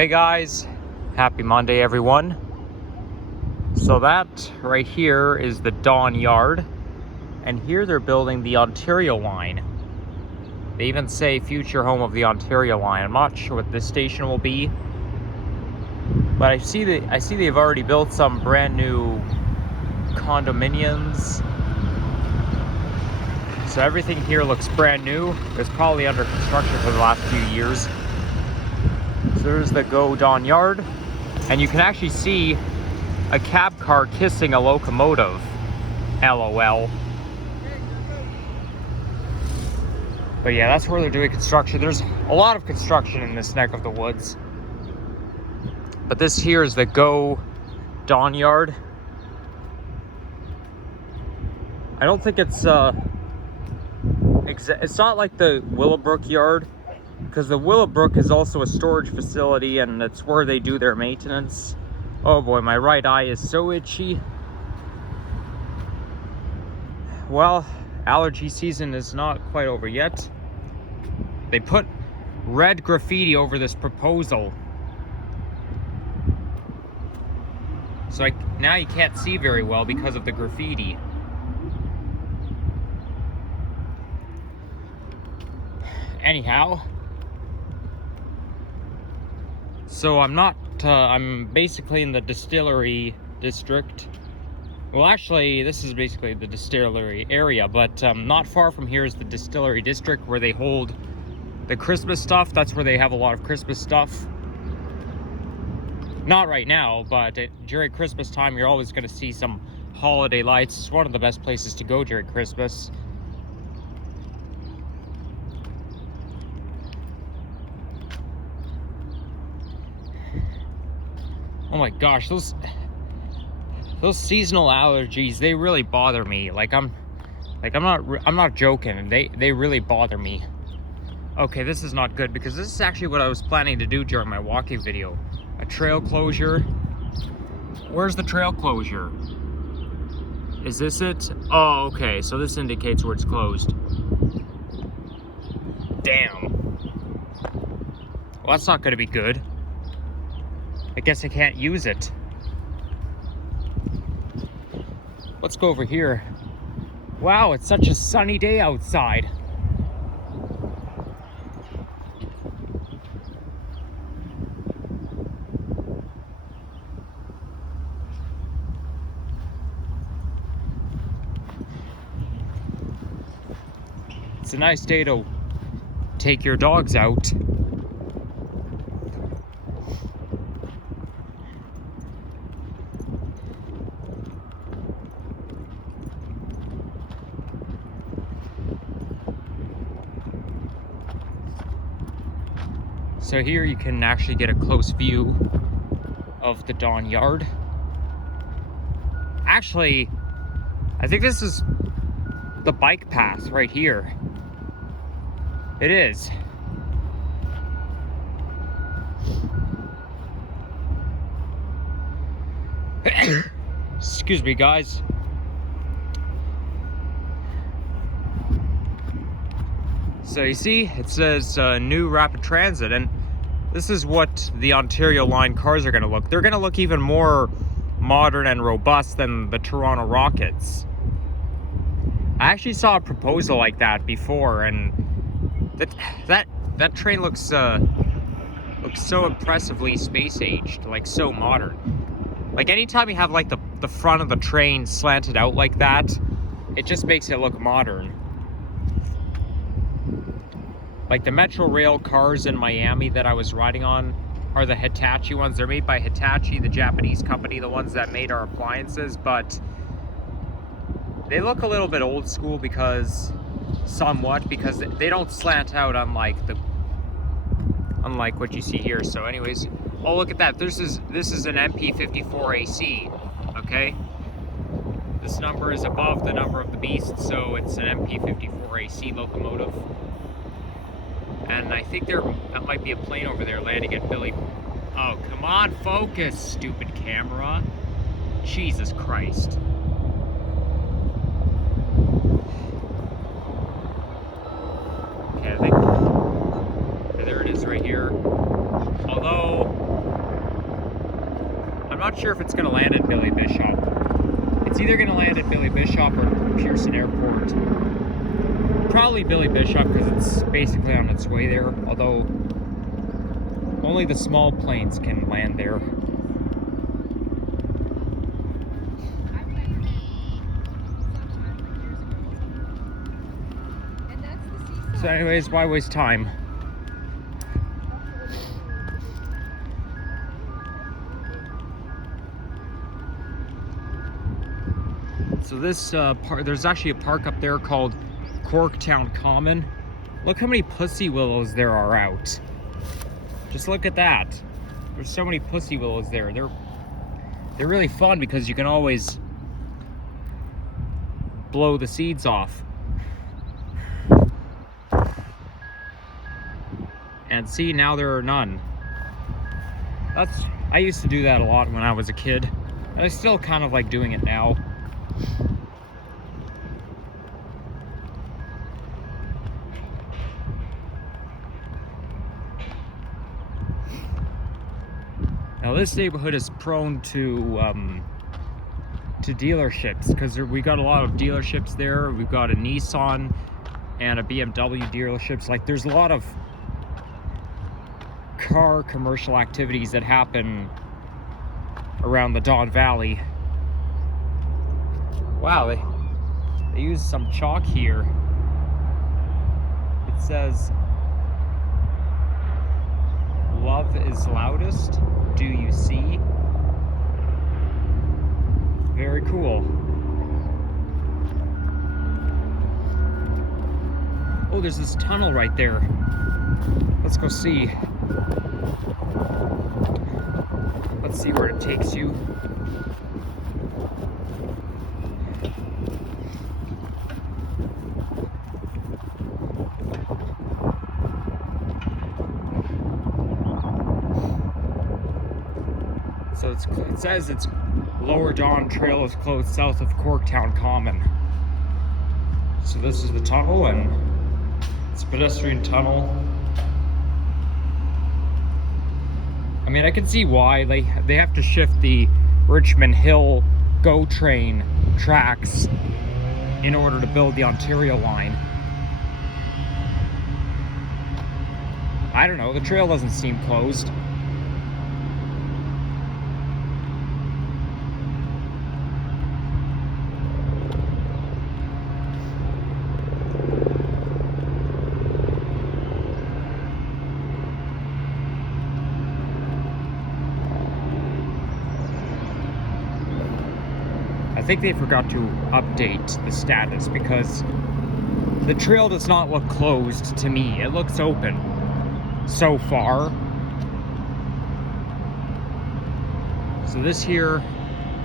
Hey guys, happy Monday everyone. So that right here is the Don Yard, and here they're building the Ontario line. They even say future home of the Ontario line. I'm not sure what this station will be, but I see they've already built some brand new condominiums. So everything here looks brand new. It's probably under construction for the last few years. So there's the Go Don Yard, and you can actually see a cab car kissing a locomotive. LOL. But yeah, that's where they're doing construction. There's a lot of construction in this neck of the woods. But this here is the Go Don Yard. I don't think it's not like the Willowbrook Yard, because the Willowbrook is also a storage facility and it's where they do their maintenance. Oh boy, my right eye is so itchy. Well, allergy season is not quite over yet. They put red graffiti over this proposal. So now you can't see very well because of the graffiti. Anyhow, so I'm basically in the distillery district. Well, actually, this is basically the distillery area, but not far from here is the distillery district where they hold the Christmas stuff. That's where they have a lot of Christmas stuff. Not right now, but during Christmas time, you're always going to see some holiday lights. It's one of the best places to go during Christmas. Oh my gosh, those seasonal allergies, they really bother me. I'm not joking. They really bother me. Okay, this is not good because this is actually what I was planning to do during my walking video. A trail closure. Where's the trail closure? Is this it? Oh, okay. So this indicates where it's closed. Damn. Well, that's not going to be good. I guess I can't use it. Let's go over here. Wow, it's such a sunny day outside. It's a nice day to take your dogs out. So here you can actually get a close view of the Don Yard. Actually, I think this is the bike path right here. It is. Excuse me, guys. So you see, it says new rapid transit, and this is what the Ontario line cars are going to look. They're going to look even more modern and robust than the Toronto Rockets. I actually saw a proposal like that before, and that train looks so impressively space-aged, like so modern. Like anytime you have like the front of the train slanted out like that, it just makes it look modern. Like the Metro Rail cars in Miami that I was riding on are the Hitachi ones. They're made by Hitachi, the Japanese company, the ones that made our appliances, but they look a little bit old school because they don't slant out unlike what you see here. So anyways, oh look at that. This is an MP54 AC, okay? This number is above the number of the beast, so it's an MP54 AC locomotive. And I think that might be a plane over there landing at Billy. Oh, come on, focus, stupid camera. Jesus Christ. Okay, I think there it is right here. Although not sure if it's going to land at Billy Bishop. It's either going to land at Billy Bishop or Pearson Airport. Probably Billy Bishop because it's basically on its way there, although only the small planes can land there. So anyways, why waste time? So this there's actually a park up there called Corktown Common. Look how many pussy willows there are out. Just look at that. There's so many pussy willows there. They're really fun because you can always blow the seeds off. And see, now there are none. I used to do that a lot when I was a kid. And I still kind of like doing it now. Now this neighborhood is prone to dealerships because we got a lot of dealerships there. We've got a Nissan and a BMW dealerships. Like there's a lot of car commercial activities that happen around the Don Valley. Wow, they use some chalk here. It says, "Love is loudest. Do you see?" Very cool. Oh, there's this tunnel right there. Let's go see. Let's see where it takes you. So it says it's Lower Don Trail is closed south of Corktown Common. So this is the tunnel, and it's a pedestrian tunnel. I mean, I can see why they have to shift the Richmond Hill GO train tracks in order to build the Ontario line. I don't know, the trail doesn't seem closed. I think they forgot to update the status because the trail does not look closed to me. It looks open so far. So this here,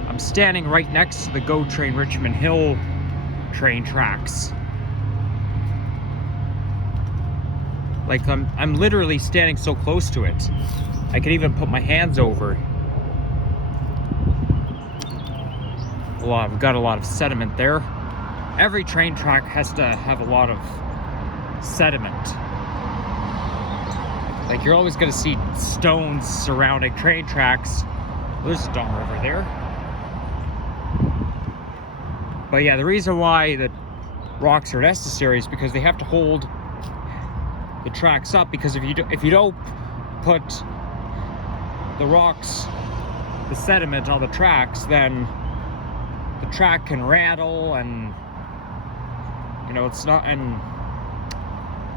I'm standing right next to the GO train Richmond Hill train tracks. Like I'm literally standing so close to it. I can even put my hands over. We've got a lot of sediment there. Every train track has to have a lot of sediment. Like you're always going to see stones surrounding train tracks. There's a Don River there. But yeah, the reason why the rocks are necessary is because they have to hold the tracks up. Because if you don't put the rocks, the sediment on the tracks, then the track can rattle, and you know it's not, and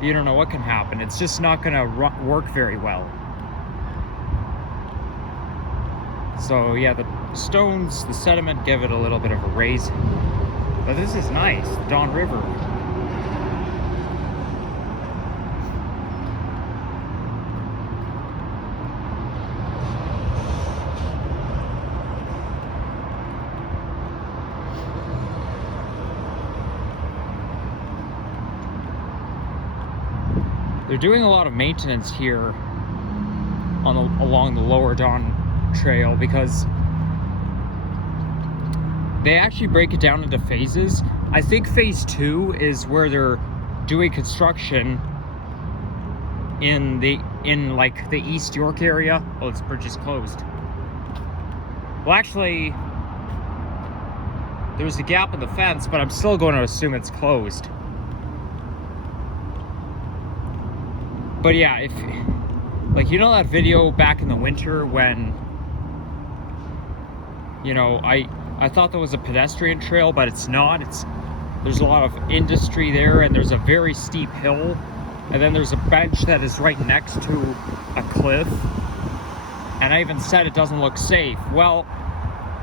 you don't know what can happen. It's just not going to work very well. So yeah, the stones, the sediment give it a little bit of a raise. But this is nice, Don River. They're doing a lot of maintenance here along the Lower Don Trail because they actually break it down into phases. I think phase 2 is where they're doing construction in like the East York area. Oh, this bridge is closed. Well, actually, there's a gap in the fence, but I'm still going to assume it's closed. But yeah, if, like, you know that video back in the winter when, you know, I thought there was a pedestrian trail, but it's not. There's a lot of industry there, and there's a very steep hill, and then there's a bench that is right next to a cliff. And I even said it doesn't look safe. Well,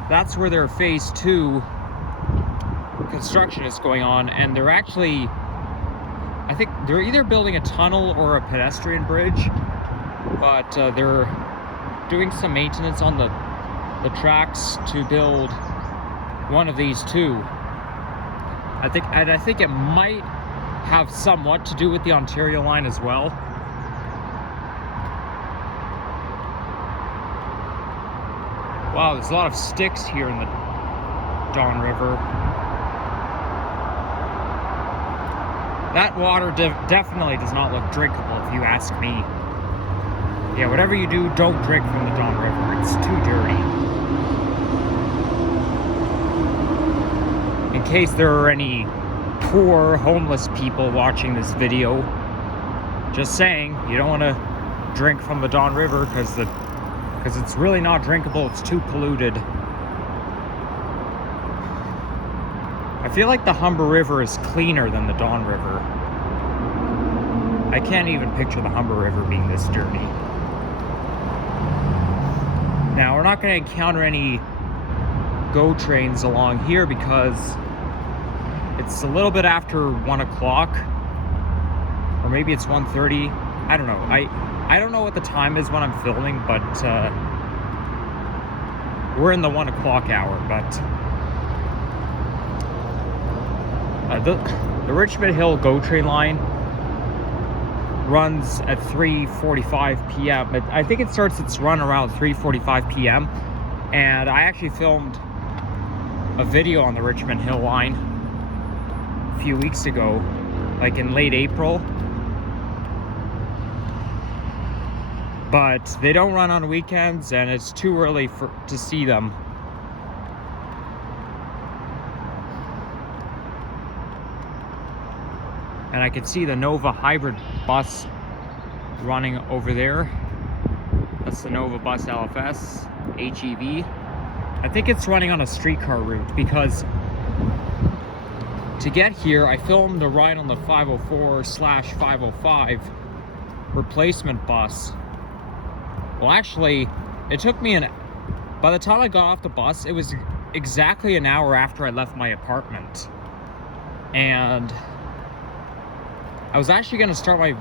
that's where their phase 2 construction is going on, and they're actually, I think they're either building a tunnel or a pedestrian bridge, but they're doing some maintenance on the tracks to build one of these two. I think it might have somewhat to do with the Ontario line as well. Wow, there's a lot of sticks here in the Don River. That water definitely does not look drinkable, if you ask me. Yeah, whatever you do, don't drink from the Don River. It's too dirty. In case there are any poor homeless people watching this video, just saying, you don't want to drink from the Don River because it's really not drinkable. It's too polluted. I feel like the Humber River is cleaner than the Don River. I can't even picture the Humber River being this dirty. Now, we're not going to encounter any GO trains along here because it's a little bit after 1 o'clock, or maybe it's 1:30. I don't know. I don't know what the time is when I'm filming, but we're in the 1 o'clock hour. But the Richmond Hill GO train line runs at 3:45 p.m. I think it starts its run around 3:45 p.m. And I actually filmed a video on the Richmond Hill line a few weeks ago, like in late April. But they don't run on weekends, and it's too early to see them. And I can see the Nova hybrid bus running over there. That's the Nova Bus LFS HEV. I think it's running on a streetcar route because to get here, I filmed a ride on the 504/505 replacement bus. Well, actually, it took me by the time I got off the bus, it was exactly an hour after I left my apartment. And I was actually going to start my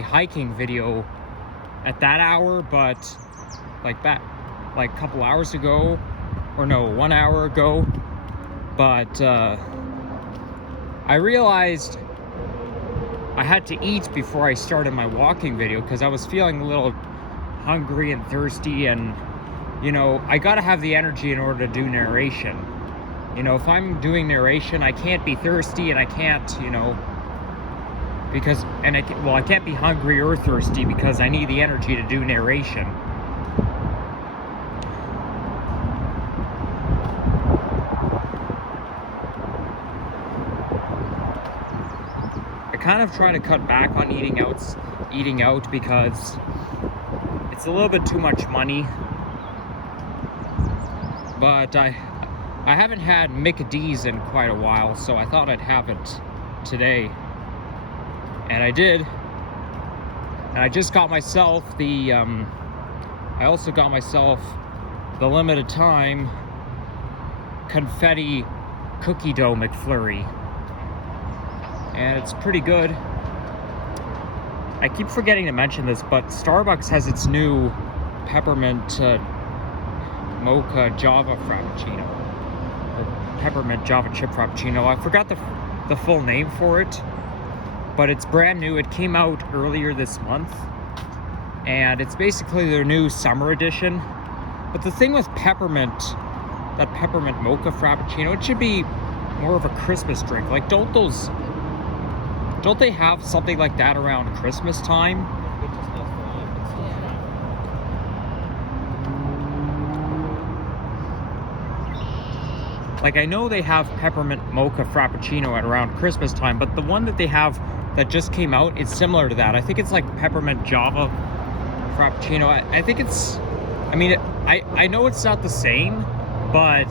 hiking video at that hour, but like a couple hours ago, or no, 1 hour ago. But I realized I had to eat before I started my walking video because I was feeling a little hungry and thirsty, and you know, I gotta have the energy in order to do narration. You know, if I'm doing narration, I can't be thirsty, and I can't, you know, I can't be hungry or thirsty because I need the energy to do narration. I kind of try to cut back on eating out because it's a little bit too much money. But I haven't had Mickey D's in quite a while, so I thought I'd have it today. And I did. And I just got myself I also got myself the limited time confetti cookie dough McFlurry. And it's pretty good. I keep forgetting to mention this, but Starbucks has its new peppermint mocha Java Frappuccino. Or peppermint Java chip Frappuccino. I forgot the full name for it. But it's brand new. It came out earlier this month. And it's basically their new summer edition. But the thing with that peppermint mocha Frappuccino, it should be more of a Christmas drink. Like, don't they have something like that around Christmas time? like, I know they have peppermint mocha frappuccino at around Christmas time, but the one that they have that just came out is similar to that. I think it's like peppermint Java frappuccino. I think it's, I mean, I know it's not the same, but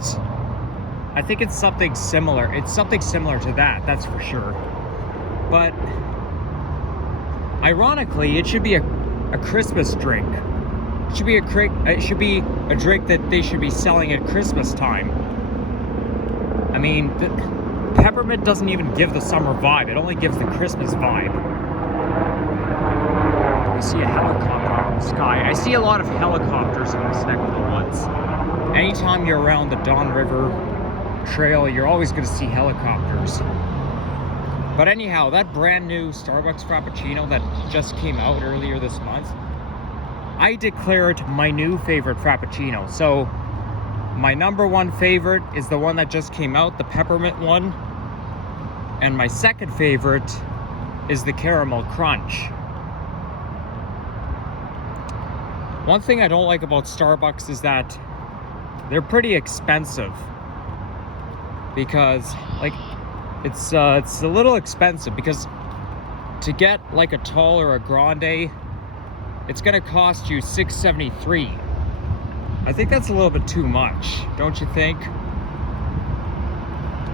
I think it's something similar. It's something similar to that, that's for sure. But ironically, it should be a Christmas drink. It should be a drink that they should be selling at Christmas time. I mean, the peppermint doesn't even give the summer vibe. It only gives the Christmas vibe. We see a helicopter up in the sky. I see a lot of helicopters in this neck of the woods. Anytime you're around the Don River Trail, you're always going to see helicopters. But anyhow, that brand new Starbucks Frappuccino that just came out earlier this month, I declare it my new favorite Frappuccino. So my number one favorite is the one that just came out, the peppermint one. And my second favorite is the caramel crunch. One thing I don't like about Starbucks is that they're pretty expensive. Because, like, it's a little expensive, because to get like a tall or a grande, it's gonna cost you $6.73. I think that's a little bit too much, don't you think?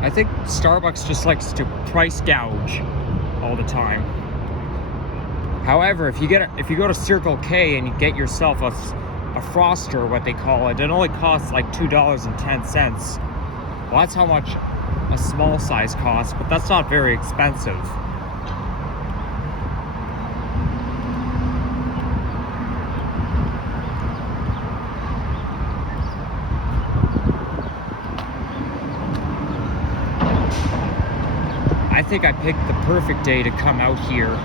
I think Starbucks just likes to price gouge all the time. However, if you go to Circle K and you get yourself a Froster, what they call it, it only costs like $2.10. Well, that's how much a small size costs, but that's not very expensive. I think I picked the perfect day to come out here.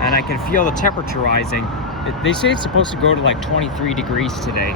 And I can feel the temperature rising. They say it's supposed to go to like 23 degrees today.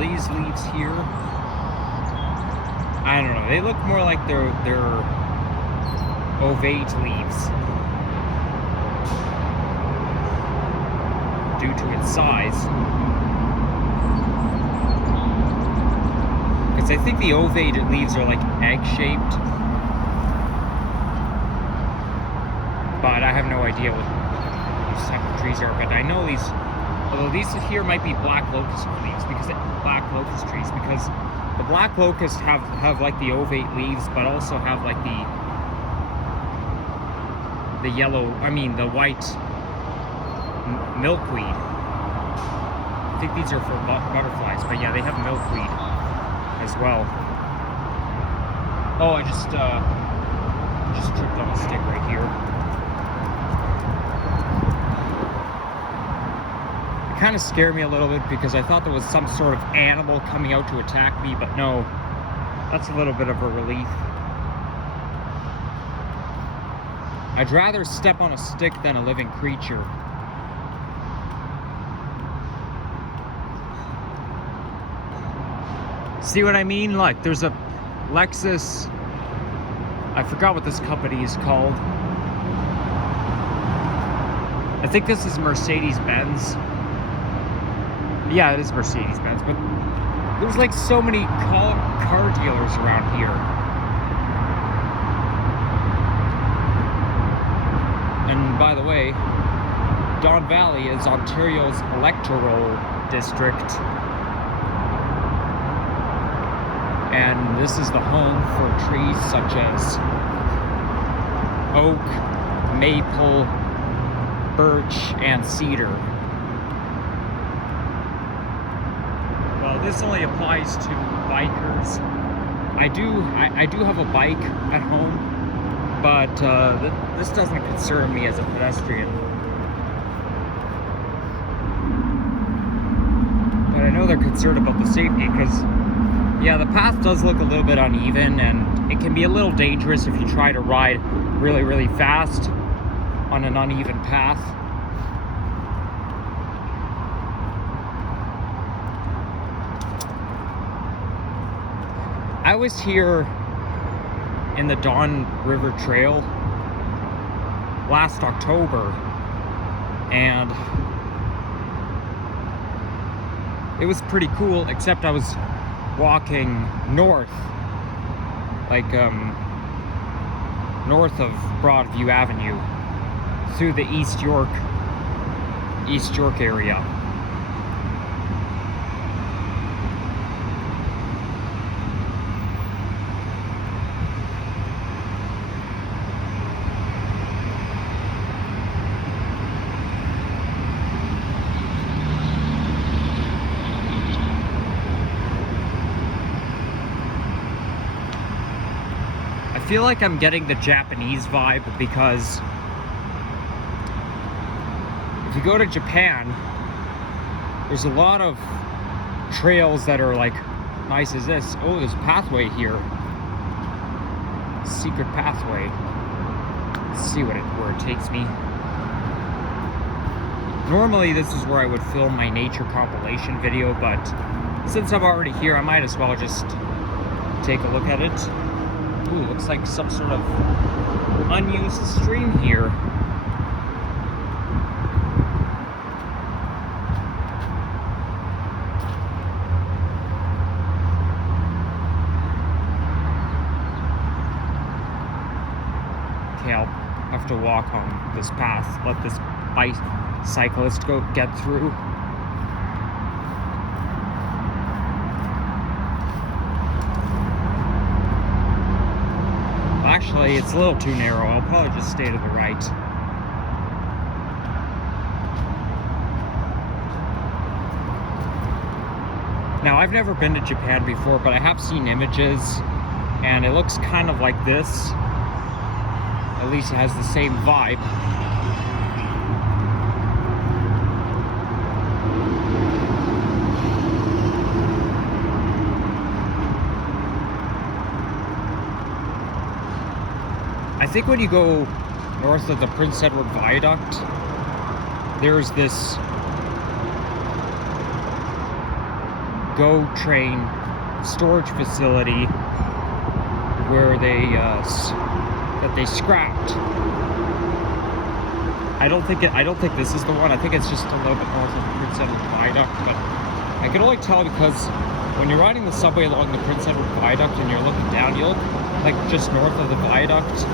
These leaves here, I don't know, they look more like they're ovate leaves due to its size, because I think the ovate leaves are like egg-shaped, but I have no idea what these type of trees are. But I know these, although these here might be black locust leaves, because black locust trees, because the black locust have like the ovate leaves, but also have like the yellow, I mean the white milkweed. I think these are for butterflies, but yeah, they have milkweed as well. Oh, I just tripped on a stick right here. Kind of scared me a little bit, because I thought there was some sort of animal coming out to attack me, but no, that's a little bit of a relief. I'd rather step on a stick than a living creature. See what I mean? Like, there's a Lexus, I forgot what this company is called. I think this is Mercedes-Benz. Yeah, it is Mercedes-Benz, but there's like so many car dealers around here. And by the way, Don Valley is Ontario's electoral district. And this is the home for trees such as oak, maple, birch, and cedar. This only applies to bikers. I do have a bike at home, but this doesn't concern me as a pedestrian. But I know they're concerned about the safety, because Yeah, the path does look a little bit uneven, and it can be a little dangerous if you try to ride really, really fast on an uneven path. I was here in the Don River Trail last October, and it was pretty cool, except I was walking north, like north of Broadview Avenue through the East York area. I feel like I'm getting the Japanese vibe because if you go to Japan, there's a lot of trails that are like nice as this. Oh, there's a pathway here. Secret pathway. Let's see where it takes me. Normally this is where I would film my nature compilation video, but since I'm already here, I might as well just take a look at it. Ooh, looks like some sort of unused stream here. Okay, I'll have to walk on this path, let this bicyclist get through. Actually, it's a little too narrow. I'll probably just stay to the right. Now, I've never been to Japan before, but I have seen images, and it looks kind of like this. At least it has the same vibe. I think when you go north of the Prince Edward Viaduct, there's this GO train storage facility where that they scrapped. I don't think this is the one. I think it's just a little bit north of the Prince Edward Viaduct, but I can only tell because when you're riding the subway along the Prince Edward Viaduct and you're looking down, you look like just north of the viaduct.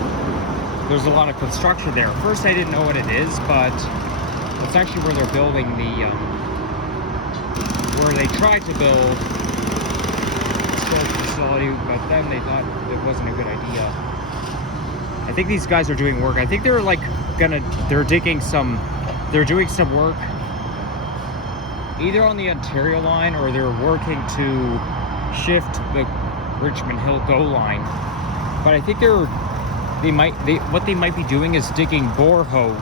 There's a lot of construction there. At first I didn't know what it is, but it's actually where they're building where they tried to build a storage facility, but then they thought it wasn't a good idea. I think these guys are doing work. I think they're like they're doing some work either on the Ontario line or they're working to shift the Richmond Hill GO line. But I think what they might be doing is digging boreholes.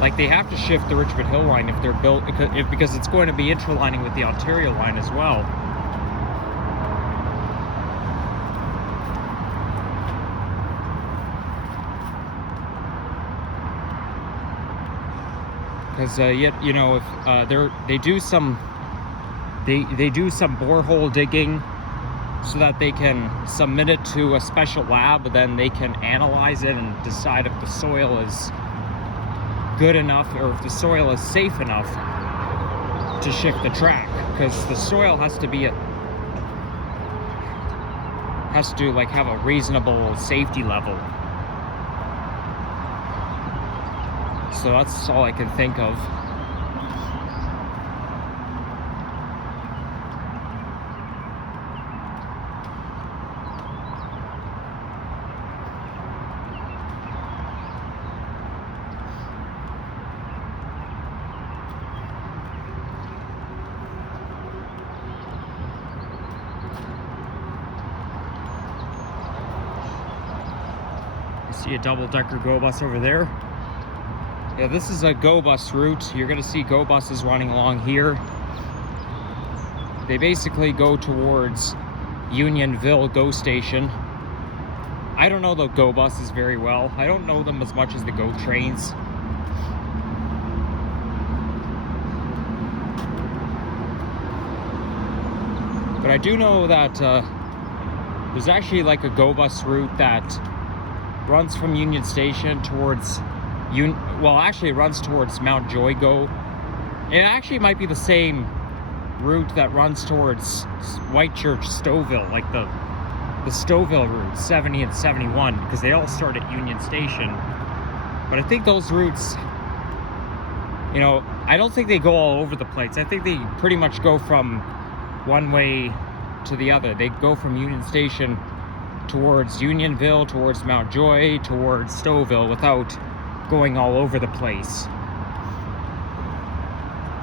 Like they have to shift the Richmond Hill line if they're built, because it's going to be interlining with the Ontario line as well. Because you know, if they do some borehole digging so that they can submit it to a special lab, then they can analyze it and decide if the soil is good enough or if the soil is safe enough to shift the track, because the soil has to like have a reasonable safety level. So that's all I can think of. I see a double-decker GO bus over there. Yeah, this is a Go Bus route. You're gonna see Go buses running along here. They basically go towards Unionville Go Station. I don't know the Go buses very well. I don't know them as much as the Go trains. But I do know that there's actually like a Go Bus route that runs from Union Station towards it runs towards Mount Joy Go. It actually might be the same route that runs towards Whitechurch, Stouffville, like the Stouffville route, 70 and 71, because they all start at Union Station. But I think those routes, you know, I don't think they go all over the place. I think they pretty much go from one way to the other. They go from Union Station towards Unionville, towards Mount Joy, towards Stouffville without going all over the place.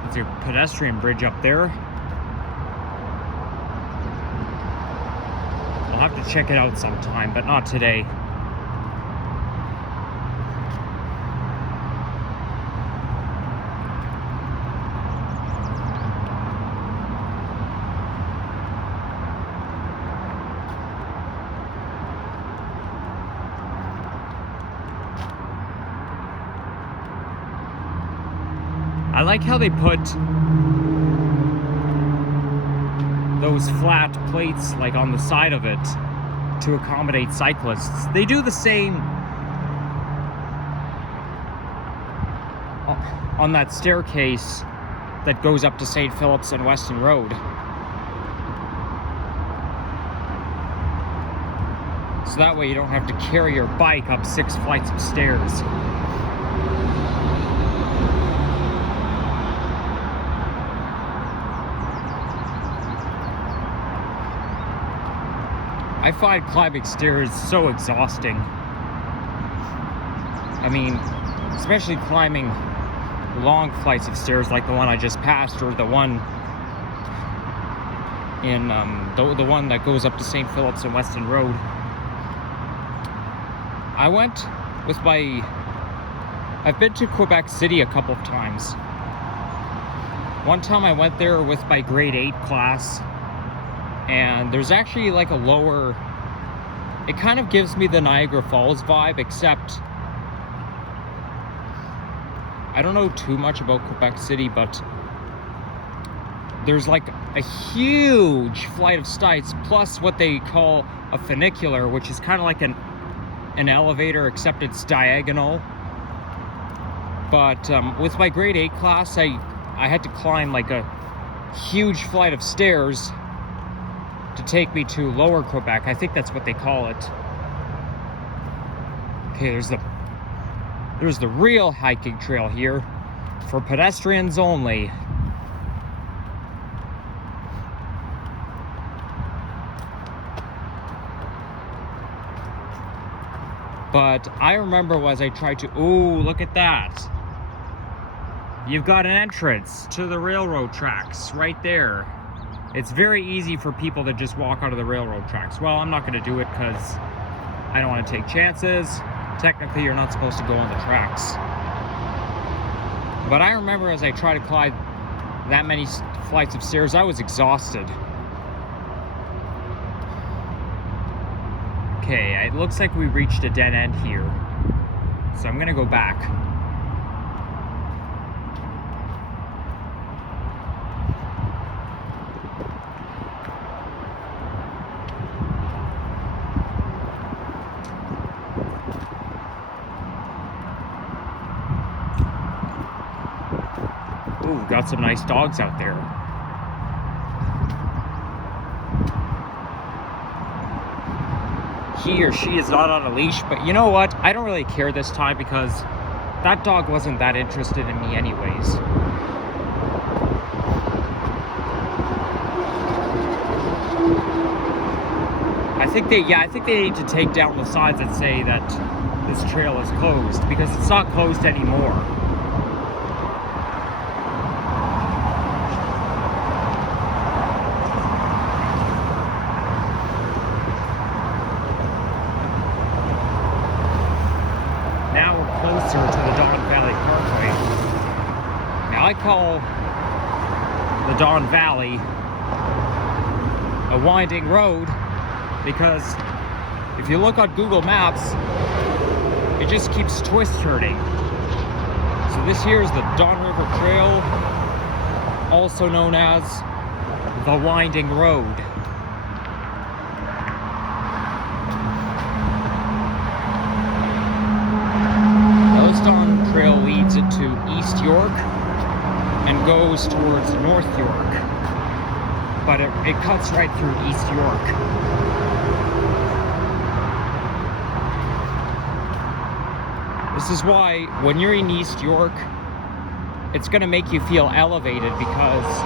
There's your pedestrian bridge up there. I'll have to check it out sometime, but not today. I like how they put those flat plates like on the side of it to accommodate cyclists. They do the same on that staircase that goes up to St. Philip's and Weston Road. So that way you don't have to carry your bike up 6 flights of stairs. I find climbing stairs so exhausting. I mean, especially climbing long flights of stairs like the one I just passed, or the one in the one that goes up to St. Philip's and Weston Road. I've been to Quebec City a couple of times. One time I went there with my grade 8 class, and there's actually like a lower, it kind of gives me the Niagara Falls vibe, except I don't know too much about Quebec City, but there's like a huge flight of steps, plus what they call a funicular, which is kind of like an elevator, except it's diagonal. But with my grade 8 class, I had to climb like a huge flight of stairs to take me to Lower Quebec. I think that's what they call it. Okay, there's the real hiking trail here for pedestrians only. But I remember as I tried to, ooh, look at that. You've got an entrance to the railroad tracks right there. It's very easy for people to just walk out of the railroad tracks. Well, I'm not going to do it because I don't want to take chances. Technically, you're not supposed to go on the tracks. But I remember as I tried to climb that many flights of stairs, I was exhausted. Okay, it looks like we reached a dead end here. So I'm going to go back. Ooh, got some nice dogs out there. He or she is not on a leash, but you know what? I don't really care this time because that dog wasn't that interested in me anyways. I think they need to take down the signs that say that this trail is closed, because it's not closed anymore. now we're closer to the Don Valley Parkway. Now I call the Don Valley a winding road because if you look on Google Maps, it just keeps twist turning. So this here is the Don River Trail, also known as the Winding Road. This Don Trail leads into East York and goes towards North York, but it cuts right through East York. This is why when you're in East York, it's going to make you feel elevated because,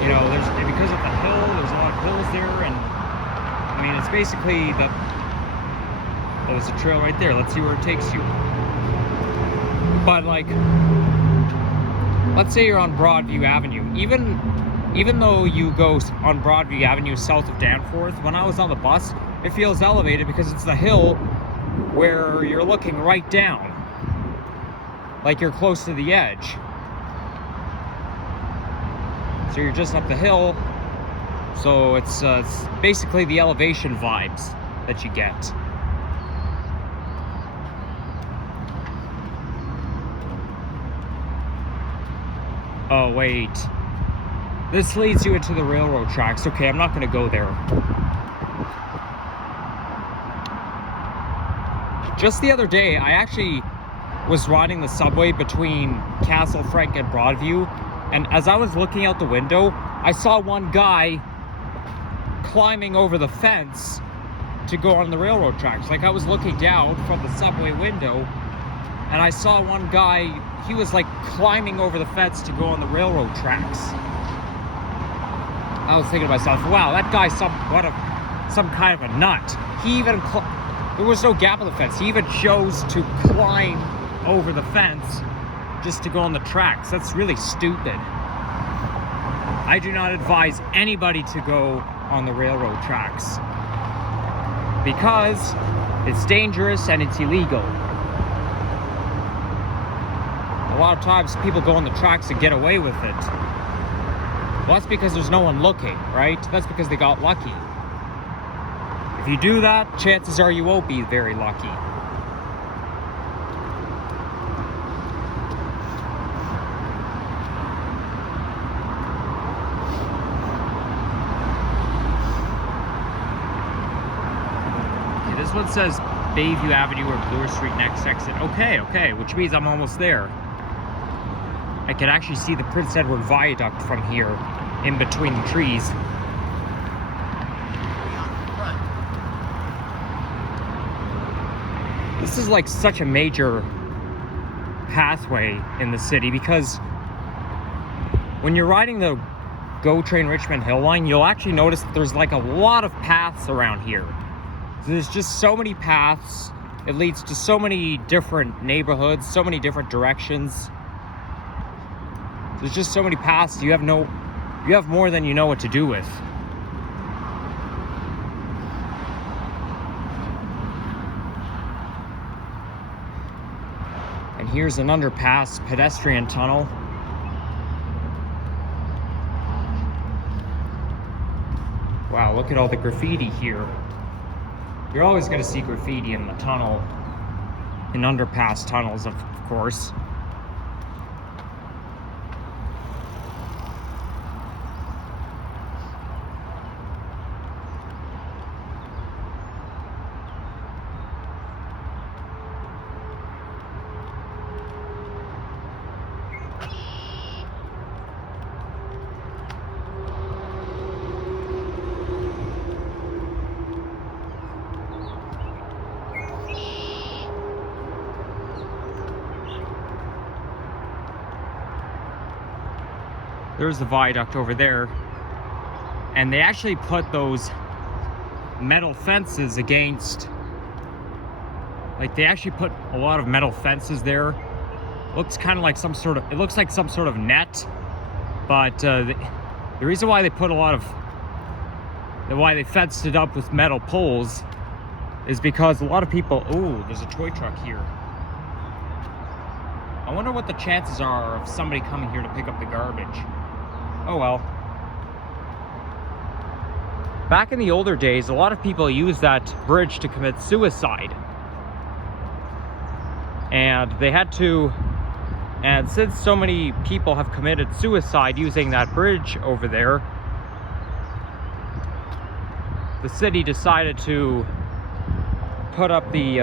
you know, because of the hill, there's a lot of hills there, and I mean, it's basically there's a trail right there. Let's see where it takes you. But like, let's say you're on Broadview Avenue. Even though you go on Broadview Avenue south of Danforth, when I was on the bus, it feels elevated because it's the hill where you're looking right down, like you're close to the edge. So you're just up the hill, so it's basically the elevation vibes that you get. Oh wait, this leads you into the railroad tracks. Okay, I'm not gonna go there. Just the other day, I actually was riding the subway between Castle Frank and Broadview, and as I was looking out the window, I saw one guy climbing over the fence to go on the railroad tracks. Like, I was looking down from the subway window, and I saw one guy, he was like climbing over the fence to go on the railroad tracks. I was thinking to myself, wow, that guy's some kind of a nut. He even there was no gap in the fence. He even chose to climb over the fence just to go on the tracks. That's really stupid. I do not advise anybody to go on the railroad tracks because it's dangerous and it's illegal. A lot of times people go on the tracks and get away with it. Well, that's because there's no one looking, right? That's because they got lucky. If you do that, chances are you won't be very lucky. Okay, this one says Bayview Avenue or Bloor Street next exit. Okay, which means I'm almost there. I can actually see the Prince Edward Viaduct from here, in between the trees. This is like such a major pathway in the city because when you're riding the GO Train Richmond Hill line, you'll actually notice that there's like a lot of paths around here. There's just so many paths. It leads to so many different neighborhoods, so many different directions. There's just so many paths. You have more than you know what to do with. And here's an underpass pedestrian tunnel. Wow, look at all the graffiti here. You're always going to see graffiti in the tunnel, in underpass tunnels, of course. There's the viaduct over there, and they actually put those metal fences against, like they actually put a lot of metal fences there. Looks kind of like some sort of, it looks like some sort of net, but the reason why they put why they fenced it up with metal poles is because a lot of people... Ooh, there's a toy truck here. I wonder what the chances are of somebody coming here to pick up the garbage. Oh well. Back in the older days, a lot of people used that bridge to commit suicide. And they had to... And since so many people have committed suicide using that bridge over there, the city decided to put up the,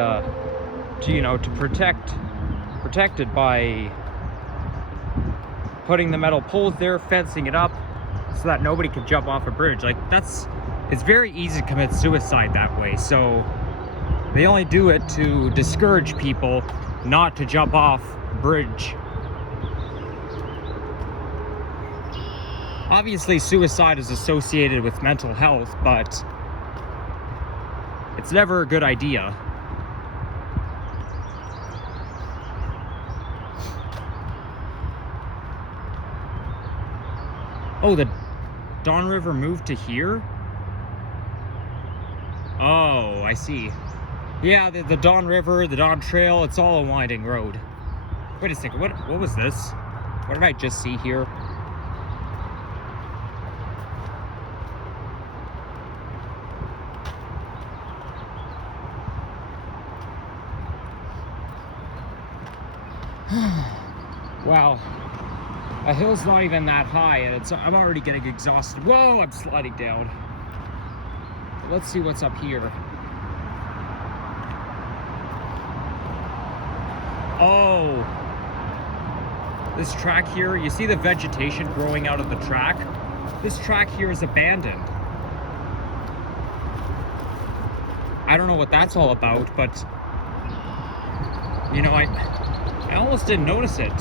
to protect it by putting the metal poles there, fencing it up, so that nobody can jump off a bridge. Like, it's very easy to commit suicide that way, so they only do it to discourage people not to jump off a bridge. Obviously, suicide is associated with mental health, but it's never a good idea. Oh, the Don River moved to here? Oh, I see. Yeah, the Don River, the Don Trail, it's all a winding road. Wait a second, what was this? What did I just see here? Wow. A hill's not even that high, and I'm already getting exhausted. Whoa, I'm sliding down. Let's see what's up here. Oh, this track here, you see the vegetation growing out of the track? This track here is abandoned. I don't know what that's all about, but you know, I almost didn't notice it.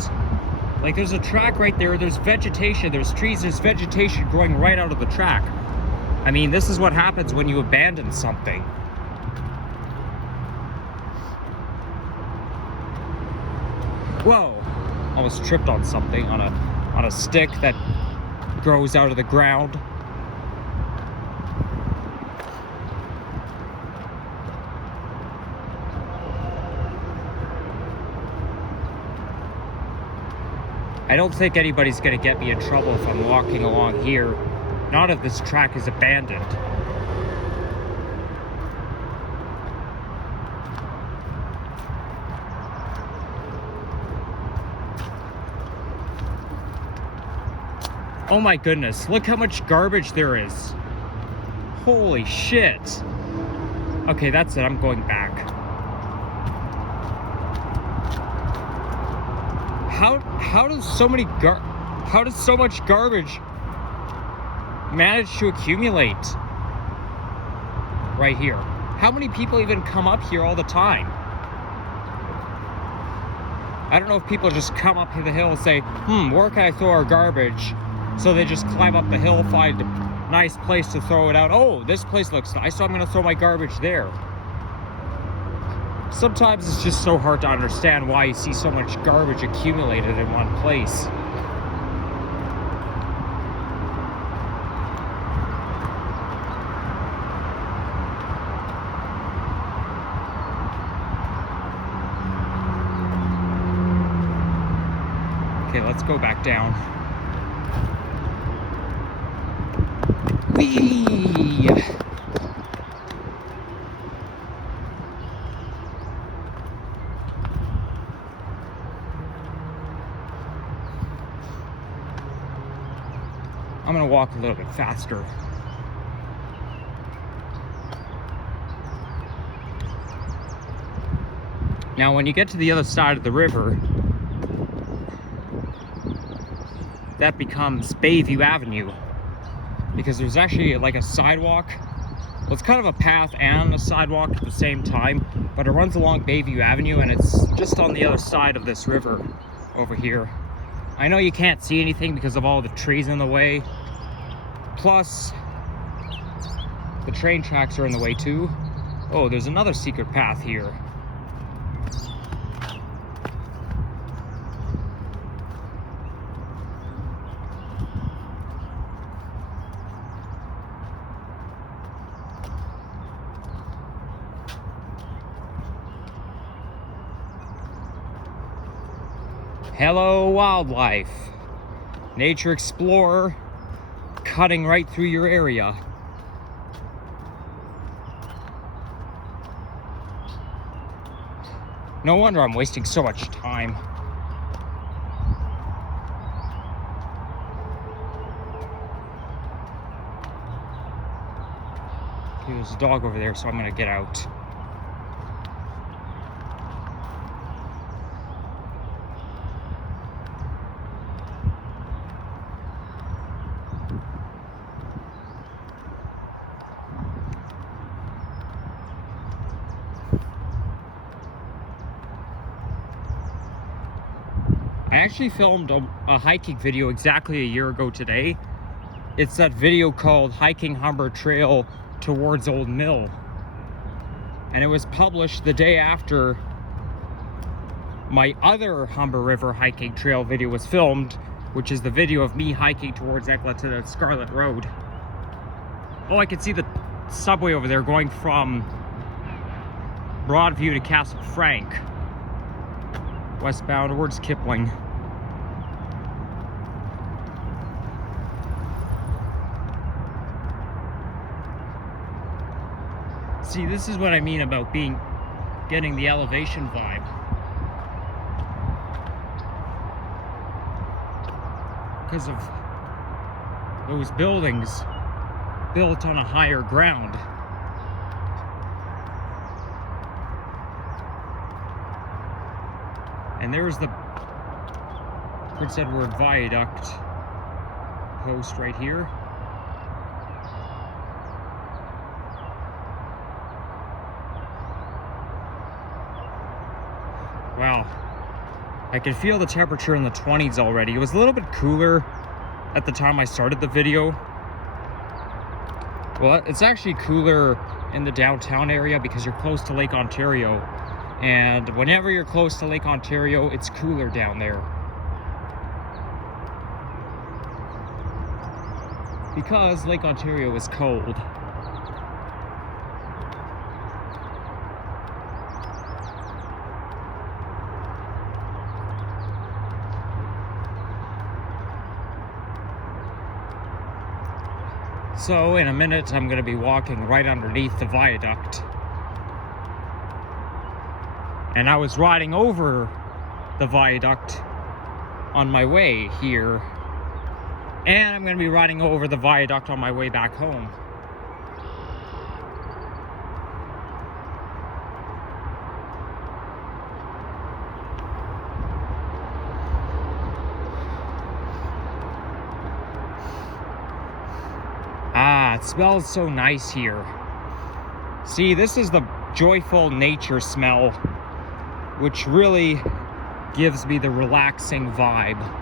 Like, there's a track right there, there's vegetation, there's trees, there's vegetation growing right out of the track. I mean, this is what happens when you abandon something. Whoa! Almost tripped on something, on a stick that grows out of the ground. I don't think anybody's gonna get me in trouble if I'm walking along here. Not if this track is abandoned. Oh my goodness, look how much garbage there is. Holy shit. Okay, that's it, I'm going back. How does so much garbage manage to accumulate right here? How many people even come up here all the time? I don't know if people just come up to the hill and say, where can I throw our garbage? So they just climb up the hill, find a nice place to throw it out. Oh, this place looks nice, so I'm gonna throw my garbage there. Sometimes it's just so hard to understand why you see so much garbage accumulated in one place. Okay, let's go back down. Whee! I'm gonna walk a little bit faster. Now, when you get to the other side of the river, that becomes Bayview Avenue, because there's actually like a sidewalk. Well, it's kind of a path and a sidewalk at the same time, but it runs along Bayview Avenue, and it's just on the other side of this river over here. I know you can't see anything because of all the trees in the way. Plus, the train tracks are in the way too. Oh, there's another secret path here. Hello, wildlife. Nature explorer cutting right through your area. No wonder I'm wasting so much time. Okay, there's a dog over there, so I'm gonna get out. I actually filmed a hiking video exactly a year ago today. It's that video called Hiking Humber Trail Towards Old Mill. And it was published the day after my other Humber River hiking trail video was filmed, which is the video of me hiking towards Ekla to the Scarlet Road. Oh, I can see the subway over there going from Broadview to Castle Frank. Westbound towards Kipling. See, this is what I mean about getting the elevation vibe. Because of those buildings built on a higher ground. And there's the Prince Edward Viaduct post right here. Wow, I can feel the temperature in the 20s already. It was a little bit cooler at the time I started the video. Well, it's actually cooler in the downtown area because you're close to Lake Ontario. And whenever you're close to Lake Ontario, it's cooler down there. Because Lake Ontario is cold. So in a minute, I'm going to be walking right underneath the viaduct. And I was riding over the viaduct on my way here. And I'm going to be riding over the viaduct on my way back home. Ah, it smells so nice here. See, this is the joyful nature smell, which really gives me the relaxing vibe.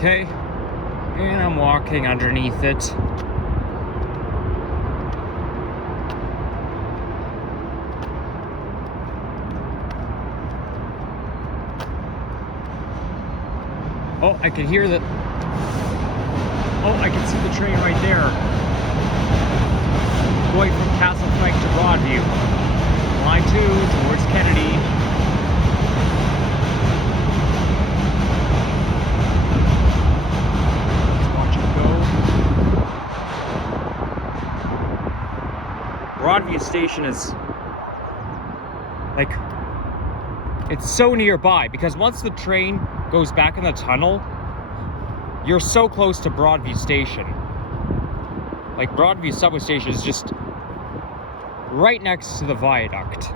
Okay, and I'm walking underneath it. Oh, I can hear the... Oh, I can see the train right there. Going from Castle Frank to Broadview. Line 2 towards Kennedy. Broadview Station is like, it's so nearby because once the train goes back in the tunnel, you're so close to Broadview Station. Like, Broadview subway station is just right next to the viaduct.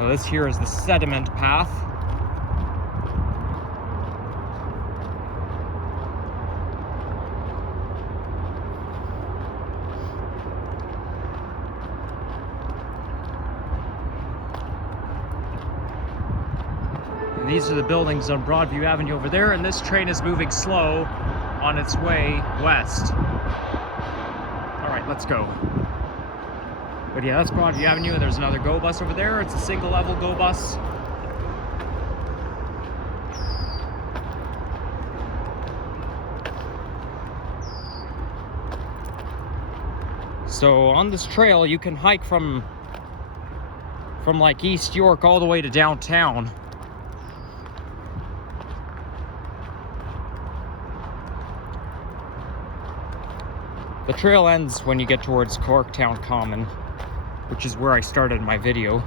Now this here is the sediment path. these are the buildings on Broadview Avenue over there, and this train is moving slow on its way west. All right, let's go. But yeah, that's Broadview Avenue, and there's another GO bus over there. It's a single level GO bus. So on this trail, you can hike from like East York all the way to downtown. The trail ends when you get towards Corktown Common, which is where I started my video.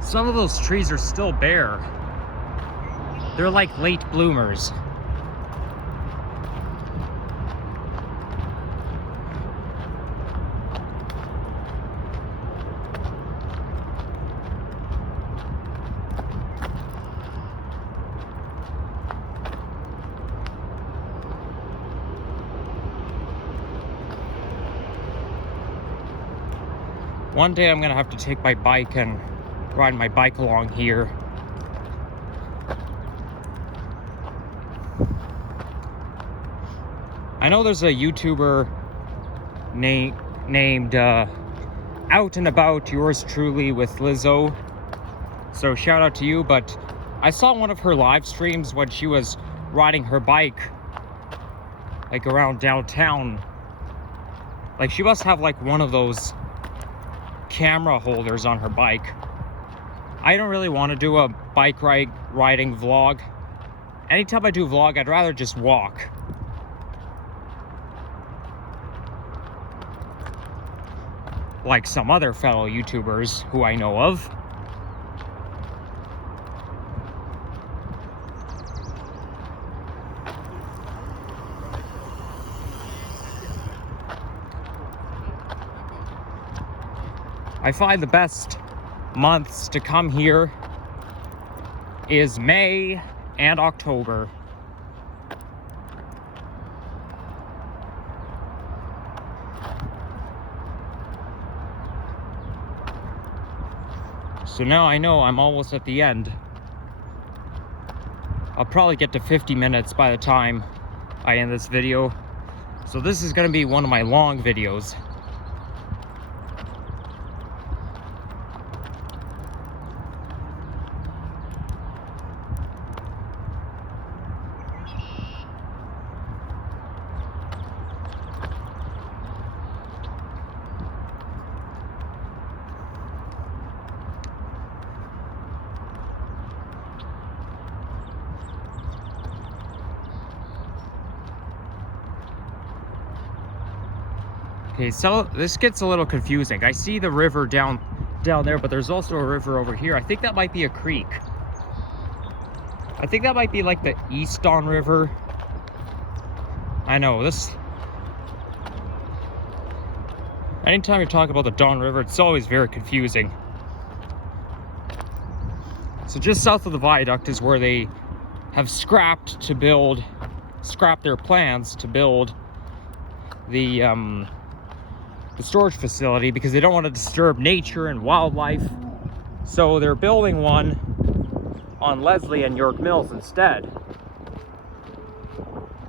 Some of those trees are still bare. They're like late bloomers. One day I'm gonna have to take my bike and ride my bike along here. I know there's a YouTuber named Out and About Yours Truly with Lizzo. So shout out to you, but I saw one of her live streams when she was riding her bike like around downtown. Like she must have like one of those camera holders on her bike. I don't really want to do a bike riding vlog. Anytime I do vlog, I'd rather just walk. Like some other fellow YouTubers who I know of. I find the best months to come here is May and October. So now I know I'm almost at the end. I'll probably get to 50 minutes by the time I end this video. So this is gonna be one of my long videos. Okay, so this gets a little confusing. I see the river down there, but there's also a river over here. I think that might be a creek. I think that might be like the East Don River. I know, this... Anytime you talk about the Don River, it's always very confusing. So just south of the viaduct is where they have scrapped their plans to build the storage facility because they don't want to disturb nature and wildlife. So they're building one on Leslie and York Mills instead.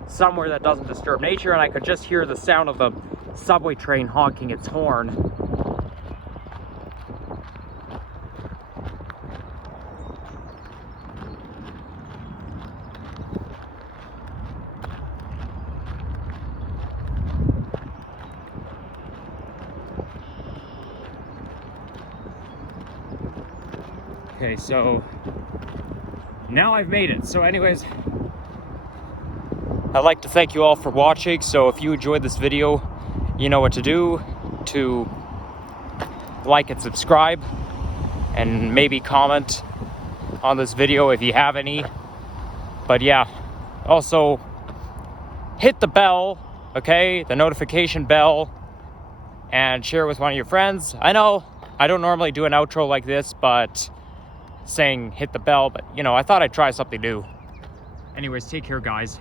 Somewhere that doesn't disturb nature, and I could just hear the sound of the subway train honking its horn. Okay, so now I've made it. So anyways, I'd like to thank you all for watching. So if you enjoyed this video, you know what to do. To like and subscribe, and maybe comment on this video if you have any. But yeah, also hit the bell, okay, the notification bell, and share with one of your friends. I know I don't normally do an outro like this, but saying hit the bell, but you know, I thought I'd try something new. Anyways, take care, guys.